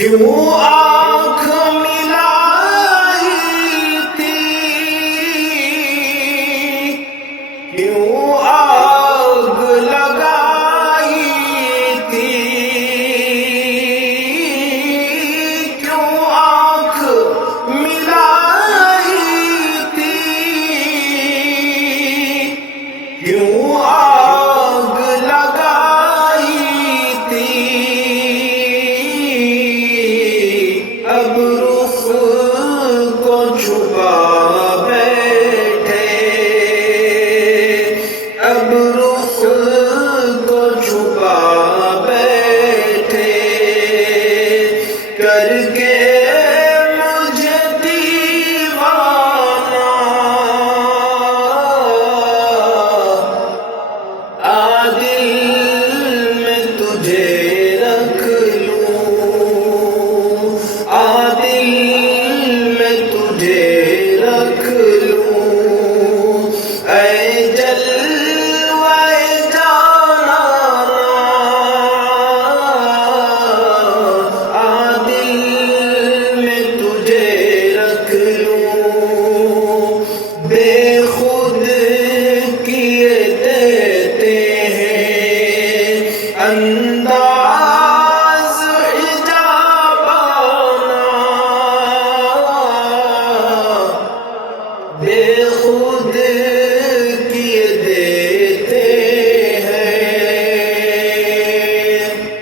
کیوں آنکھ ملائی تھی، کیوں آگ لگائی تھی، کیوں آنکھ ملائی تھی، کیوں آگ لگائی تھی، اب رخ کو چھپا بیٹھے، اب رخ کو چھپا بیٹھے، کر کے مجھے دیوانہ، آ دل میں تجھے رکھ لوں، آ دل میں تجھے رکھ لوں، اے جلوے جانا، آ دل میں تجھے رکھ لوں،